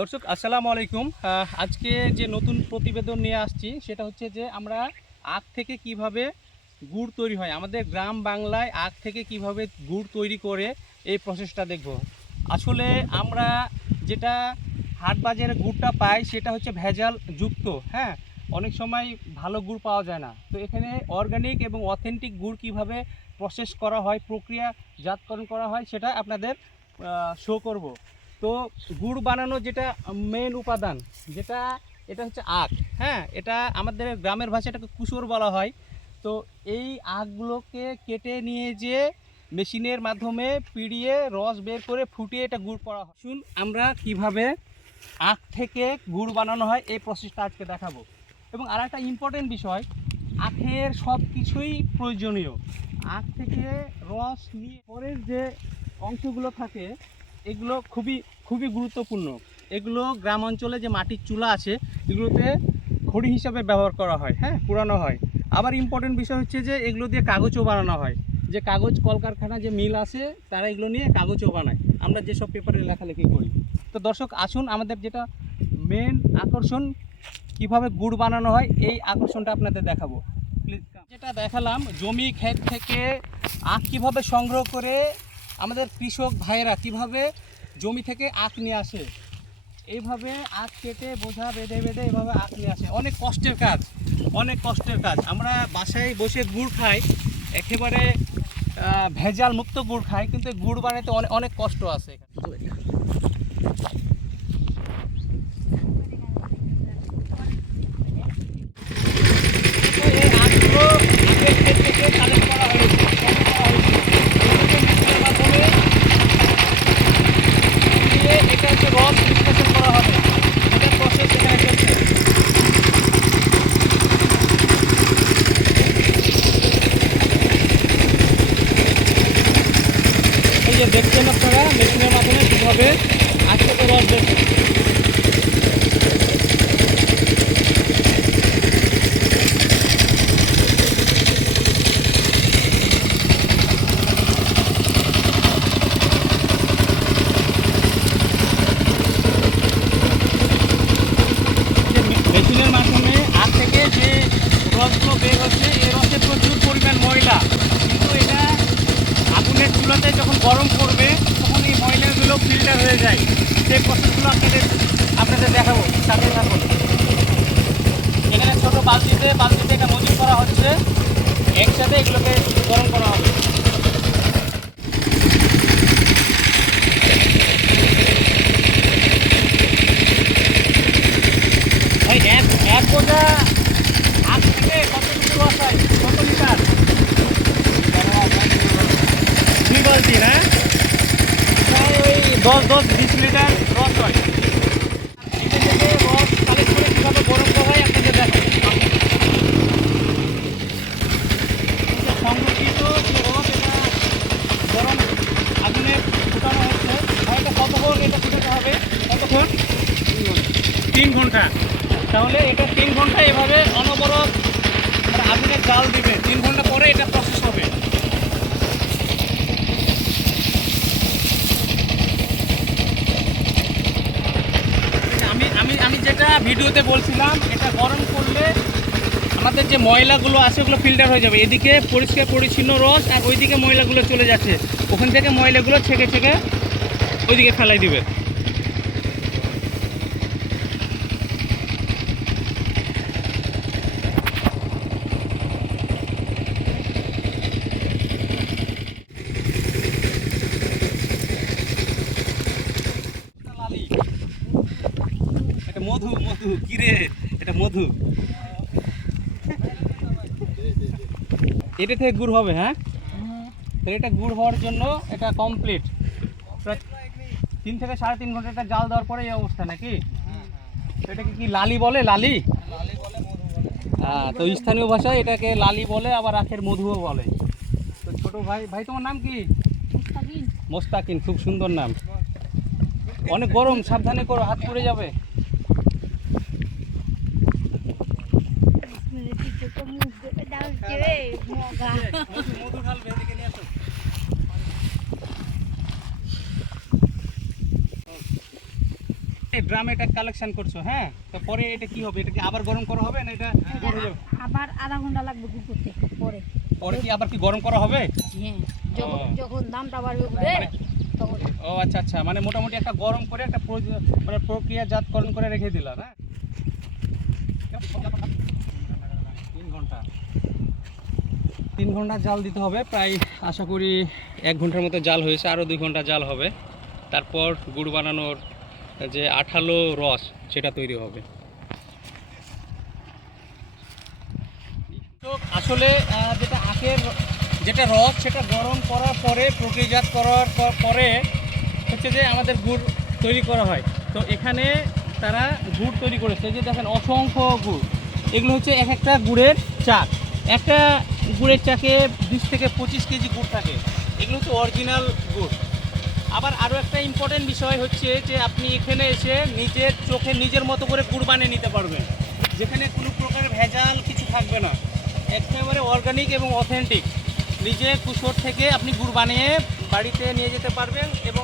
দর্শক, আসসালামু আলাইকুম। আজকে যে নতুন প্রতিবেদন নিয়ে আসছি, সেটা হচ্ছে যে আমরা আখ থেকে কীভাবে গুড় তৈরি হয়, আমাদের গ্রাম বাংলায় আখ থেকে কীভাবে গুড় তৈরি করে এই প্রসেসটা দেখব। আসলে আমরা যেটা হাট বাজারে গুড়টা পাই, সেটা হচ্ছে ভেজাল যুক্ত হ্যাঁ? অনেক সময় ভালো গুড় পাওয়া যায় না। তো এখানে অর্গানিক এবং অথেন্টিক গুড় কীভাবে প্রসেস করা হয়, প্রক্রিয়াজাতকরণ করা হয়, সেটা আপনাদের শো করব। তো গুড় বানানো যেটা মেন উপাদান, যেটা, এটা হচ্ছে আখ হ্যাঁ? এটা আমাদের গ্রামের ভাষায় এটাকে বলা হয়। তো এই আখগুলোকে কেটে নিয়ে যে মেশিনের মাধ্যমে পিড়িয়ে রস বের করে ফুটিয়ে এটা গুড় করা হয়। শুন, আমরা কীভাবে আখ থেকে গুড় বানানো হয়, এই প্রসেসটা আজকে দেখাবো। এবং আর একটা ইম্পর্টেন্ট বিষয়, আখের সব কিছুই প্রয়োজনীয়। আখ থেকে রস নিয়ে পরের যে অংশগুলো থাকে এগুলো খুবই খুবই গুরুত্বপূর্ণ। এগুলো গ্রাম অঞ্চলে যে মাটির চুলা আছে, এগুলোতে খড়ি হিসাবে ব্যবহার করা হয় হ্যাঁ পুরানো হয়। আবার ইম্পর্টেন্ট বিষয় হচ্ছে যে এগুলো দিয়ে কাগজও বানানো হয়। যে কাগজ কলকারখানা যে মিল আছে, তারা এগুলো নিয়ে কাগজও বানায়। আমরা যেসব পেপারে লেখালেখি করি। তো দর্শক, আসুন আমাদের যেটা মেন আকর্ষণ, কীভাবে গুড় বানানো হয়, এই আকর্ষণটা আপনাদের দেখাবো। প্লিজ যেটা দেখালাম, জমি ক্ষেত থেকে আখ কীভাবে সংগ্রহ করে আমাদের কৃষক ভাইয়েরা কীভাবে জমি থেকে আখ নিয়ে আসে? এইভাবে আখ কেটে, বোঝা, বেঁধে বেঁধে এভাবে আখ নিয়ে আসে। অনেক কষ্টের কাজ, অনেক কষ্টের কাজ। আমরা বাসায় বসে গুড় খাই, একেবারে ভেজাল মুক্ত গুড় খাই, কিন্তু গুড় বানাইতে অনেক অনেক কষ্ট আছে তো এই আখগুলো আখের ক্ষেত থেকে কালেক্ট করা হয়েছে সংগ্রহ করা হয়েছে এগুলোকে মেশিনের মাধ্যমে দিয়ে এটা হচ্ছে রস বিশ্লেষণ করা হবে এটার প্রসেস এখানে চলছে এই যে দেখছেন আপনারা মেশিনের কীভাবে আখ থেকে রস বের করছে। যে মে- মেশিনের মাধ্যমে আখ থেকে যে রসগুলো বের হচ্ছে এই রসে প্রচুর পরিমাণ ময়লা কিন্তু এটা আগুনের চুলাতে যখন গরম করবে তখন এই ময়লাগুলো ফিল্টার হয়ে যায় সেই প্রসেসগুলো আপনাদের আপনাদের দেখাবো সাথে থাকুন এখানে ছোট বালতিতে বালতিতে এটা মজুত করা হচ্ছে। একসাথে এগুলোকে গরম করা হবে। আখ থেকে কত লিটার কত লিটার দশ দশ বিশ লিটার রস হয় এটা থেকে রস কালেক্ট করে কীভাবে গরম করা হয় আপনাদের দেখেন সংরক্ষিত যে রস এটা গরম ফুটানো হচ্ছে। কতক্ষণ এটা ফুটাতে হবে? কতক্ষণ? তিন ঘণ্টা। তাহলে এটা তিন ঘণ্টা এভাবে অনবরত মানে আগুনে জাল দিবে। তিন ঘণ্টা পরে এটা প্রসেস হবে। আমি আমি আমি যেটা ভিডিওতে বলছিলাম, এটা গরম করলে আমাদের যে ময়লাগুলো আছে, ওগুলো ফিল্টার হয়ে যাবে। এদিকে পরিষ্কার পরিচ্ছন্ন রস আর ওইদিকে ময়লাগুলো চলে যাচ্ছে। ওখান থেকে ময়লাগুলো ছেঁকে ছেঁকে ওইদিকে ফেলাই দিবে। মধু মধু। কিরে এটা মধু। এটা থেকে গুড় হবে হ্যাঁ? তো এটা গুড় হওয়ার জন্য এটা কমপ্লিট তিন থেকে সাড়ে তিন ঘণ্টা এটা জাল দেওয়ার পরে এই অবস্থা নাকি? এটাকে কি লালি বলে? লালি? হ্যাঁ তো স্থানীয় ভাষায় এটাকে লালি বলে আবার আখের মধুও বলে। তো ছোট ভাই ভাই তোমার নাম কি? মোস্তাকিন খুব সুন্দর নাম। অনেক গরম সাবধানে করো হাত পড়ে যাবে মধু মধু ঢালবে এদিকে নিয়ে আসো ড্রামে এটা কালেকশন করছ হ্যাঁ? তো পরে এটা কি হবে? এটা কি আবার গরম করা হবে না এটা আবার আধা ঘণ্টা লাগবে করতে পরে। পরে কি আবার কি গরম করা হবে? হ্যাঁ যখন যখন দামটা বাড়বে গুড়ে তখন। ও আচ্ছা আচ্ছা মানে মোটামুটি একটা গরম করে একটা মানে প্রক্রিয়াজাতকরণ করে রেখে দিলাম হ্যাঁ? তিন ঘণ্টা। তিন ঘণ্টা জাল দিতে হবে। প্রায় আশা করি এক ঘণ্টার মতো জাল হয়েছে আরও দুই ঘণ্টা জাল হবে। তারপর গুড় বানানোর যে আঠালো রস, সেটা তৈরি হবে। আসলে যেটা আখের, যেটা রস, সেটা গরম করার পরে, প্রক্রিয়াজাত করার পর- পরে হচ্ছে যে আমাদের গুড় তৈরি করা হয়। তো এখানে তারা গুড় তৈরি করেছে। যে দেখেন, অসংখ্য গুড়। এগুলো হচ্ছে এক একটা গুড়ের চাক একটা গুড়ের চাকে বিশ থেকে পঁচিশ কেজি গুড় থাকে। এগুলো হচ্ছে অরিজিনাল গুড়। আবার আরও একটা ইম্পর্টেন্ট বিষয় হচ্ছে যে আপনি এখানে এসে নিজের চোখে নিজের মতো করে গুড় বানিয়ে নিতে পারবেন। যেখানে কোনো প্রকার ভেজাল কিছু থাকবে না। একেবারে অর্গানিক এবং অথেন্টিক নিজে কুশোর থেকে আপনি গুড় বানিয়ে বাড়িতে নিয়ে যেতে পারবেন এবং